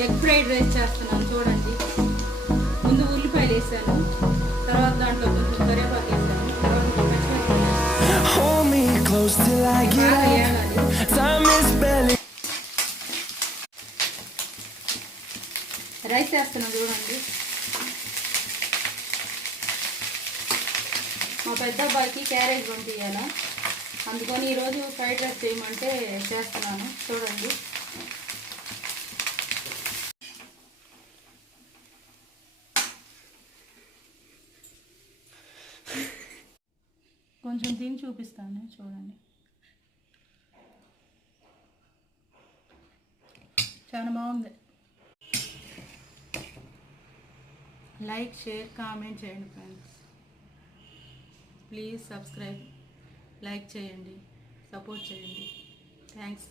Egg fried rice చేస్తున్నాను చూడండి. ముందు ఉల్లిపాయలు వేసాను, తర్వాత దాంట్లో కొంచెం కరివేపాకు వేసాను, తర్వాత రైస్ వేస్తున్నాను చూడండి. మా పెద్ద అబ్బాయికి క్యారేజ్ పంపించాలా, అందుకని ఈరోజు ఫ్రైడ్ రైస్ చేయమంటే చేస్తున్నాను చూడండి. కొంచెం తిని చూపిస్తాను చూడండి. చాలా బాగుంది. లైక్, షేర్, కామెంట్ చేయండి ఫ్రెండ్స్. ప్లీజ్ సబ్స్క్రైబ్, లైక్ చేయండి, సపోర్ట్ చేయండి. థ్యాంక్స్.